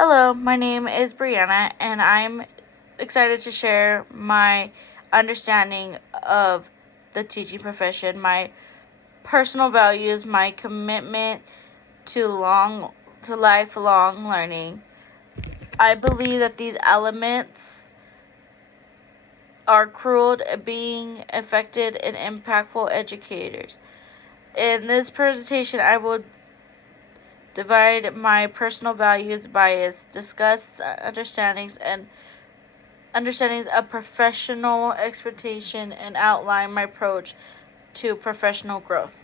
Hello, my name is Brianna, and I'm excited to share my understanding of the teaching profession, my personal values, my commitment to lifelong learning. I believe that these elements are crucial to being effective and impactful educators. In this presentation, I will divide my personal values, bias, discuss understandings of professional expectation, and outline my approach to professional growth.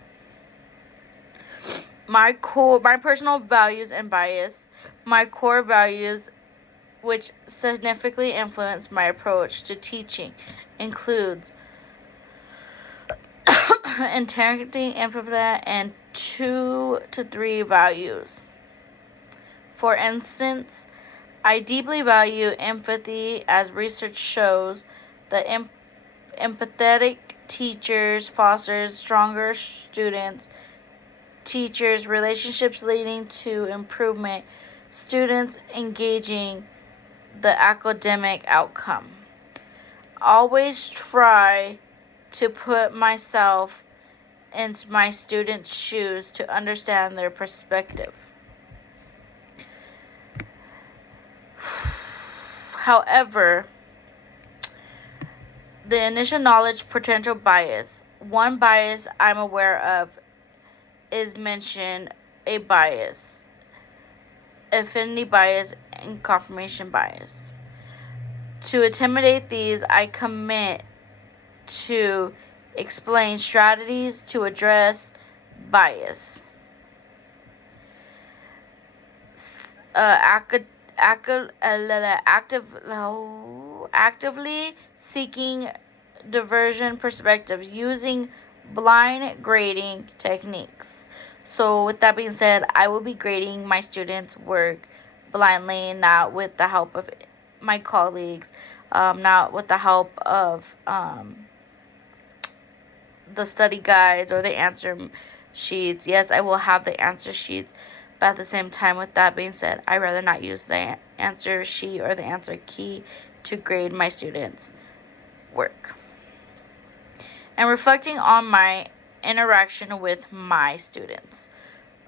My personal values and bias. My core values, which significantly influence my approach to teaching, includes integrity, empathy, and 2 to 3 values. For instance, I deeply value empathy, as research shows that empathetic teachers fosters stronger students-teachers relationships, leading to improvement, students engaging the academic outcome. Always try to put myself in my students' shoes to understand their perspective. However, the initial knowledge potential bias. One bias I'm aware of is mentioned a bias, affinity bias, and confirmation bias. To intimidate these, I commit to explain strategies to address bias. Actively seeking diversion perspective using blind grading techniques. So with that being said, I will be grading my students' work blindly, not with the help of my colleagues, not with the help of the study guides or the answer sheets. Yes, I will have the answer sheets, but at the same time, with that being said, I'd rather not use the answer sheet or the answer key to grade my students' work. And reflecting on my interaction with my students.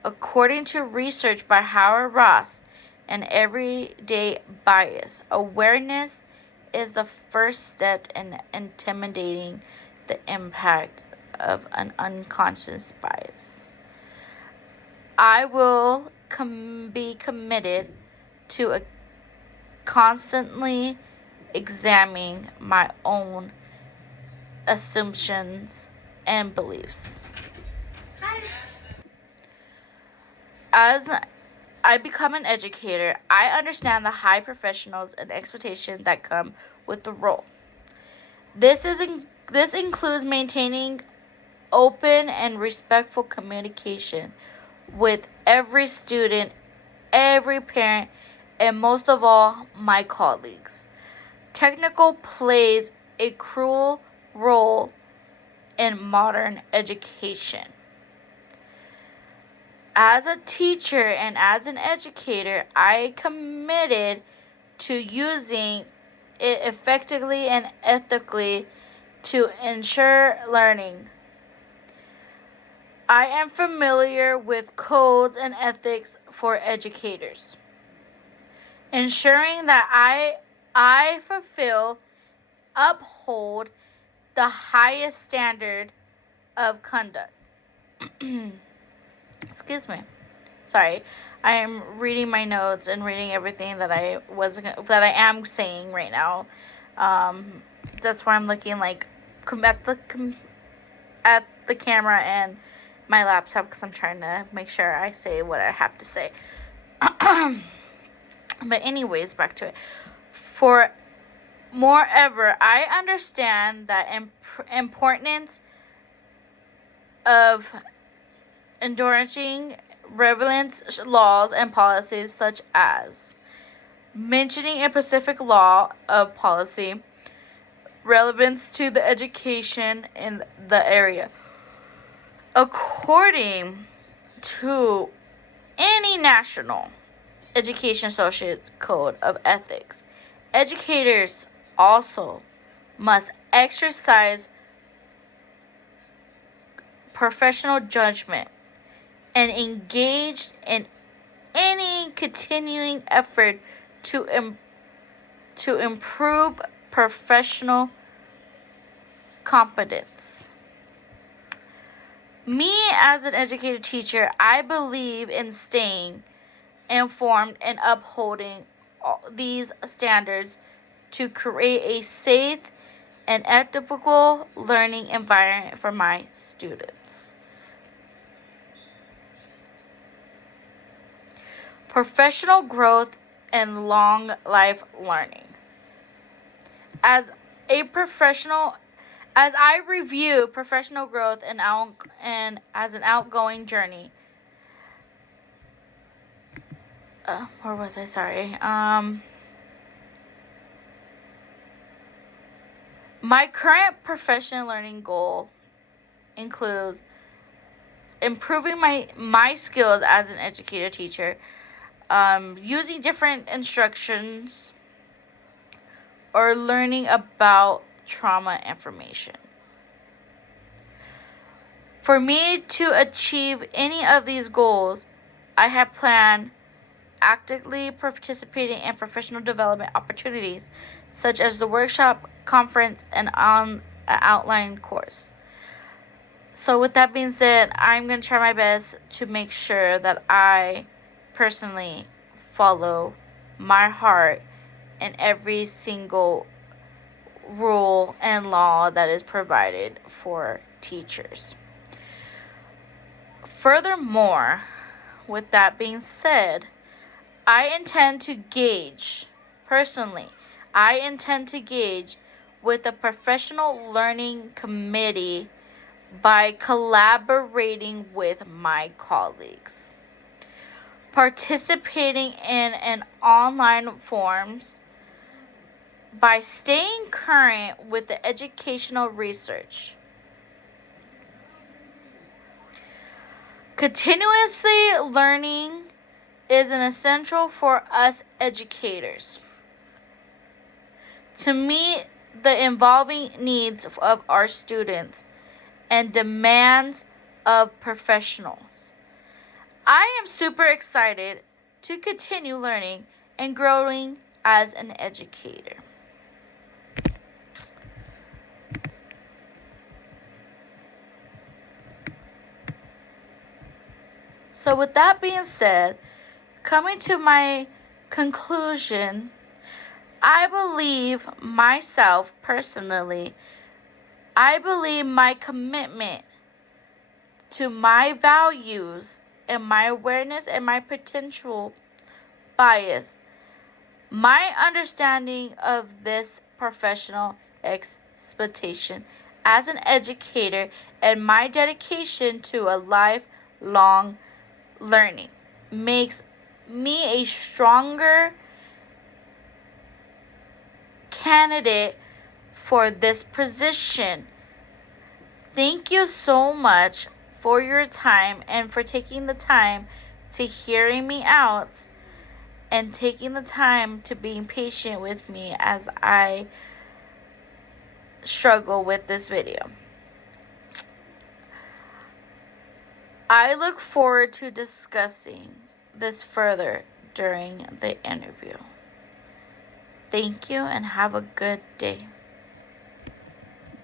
According to research by Howard Ross and Everyday Bias, awareness is the first step in intimidating the impact of an unconscious bias. I will be committed to constantly examining my own assumptions and beliefs. As I become an educator, I understand the high professionals and expectations that come with the role. This includes maintaining open and respectful communication with every student, every parent, and most of all, my colleagues. Technical plays a crucial role in modern education. As a teacher and as an educator, I committed to using it effectively and ethically to ensure learning. I am familiar with codes and ethics for educators, ensuring that I uphold the highest standard of conduct. Excuse me. Sorry, I am reading my notes and reading everything that I am saying right now. That's why I'm looking like at the camera and my laptop, because I'm trying to make sure I say what I have to say. But anyways, back to it. Moreover, I understand the importance of endorsing relevant laws and policies, such as mentioning a specific law of policy relevance to the education in the area. According to any national Education Associate Code of Ethics. Educators also must exercise professional judgment and engage in any continuing effort to improve professional competence. Me, as an educated teacher, I believe in staying informed and upholding these standards to create a safe and ethical learning environment for my students. Professional growth and long life learning. As I review professional growth and as an outgoing journey. Where was I? Sorry. My current professional learning goal includes improving my skills as an educator teacher, using different instructions, or learning about trauma information. For me to achieve any of these goals, I have planned actively participating in professional development opportunities such as the workshop, conference, and on an outline course. So with that being said, I'm going to try my best to make sure that I personally follow my heart in every single rule and law that is provided for teachers. Furthermore, with that being said, I intend to gauge with the Professional Learning Committee by collaborating with my colleagues, participating in an online forums, by staying current with the educational research. Continuously learning is an essential for us educators to meet the evolving needs of our students and demands of professionals. I am super excited to continue learning and growing as an educator. So with that being said, coming to my conclusion, I believe myself personally, I believe my commitment to my values and my awareness and my potential bias, my understanding of this professional expectation as an educator, and my dedication to a lifelong learning makes me a stronger candidate for this position. Thank you so much for your time and for taking the time to hearing me out and taking the time to being patient with me as I struggle with this video. I look forward to discussing this further during the interview. Thank you and have a good day.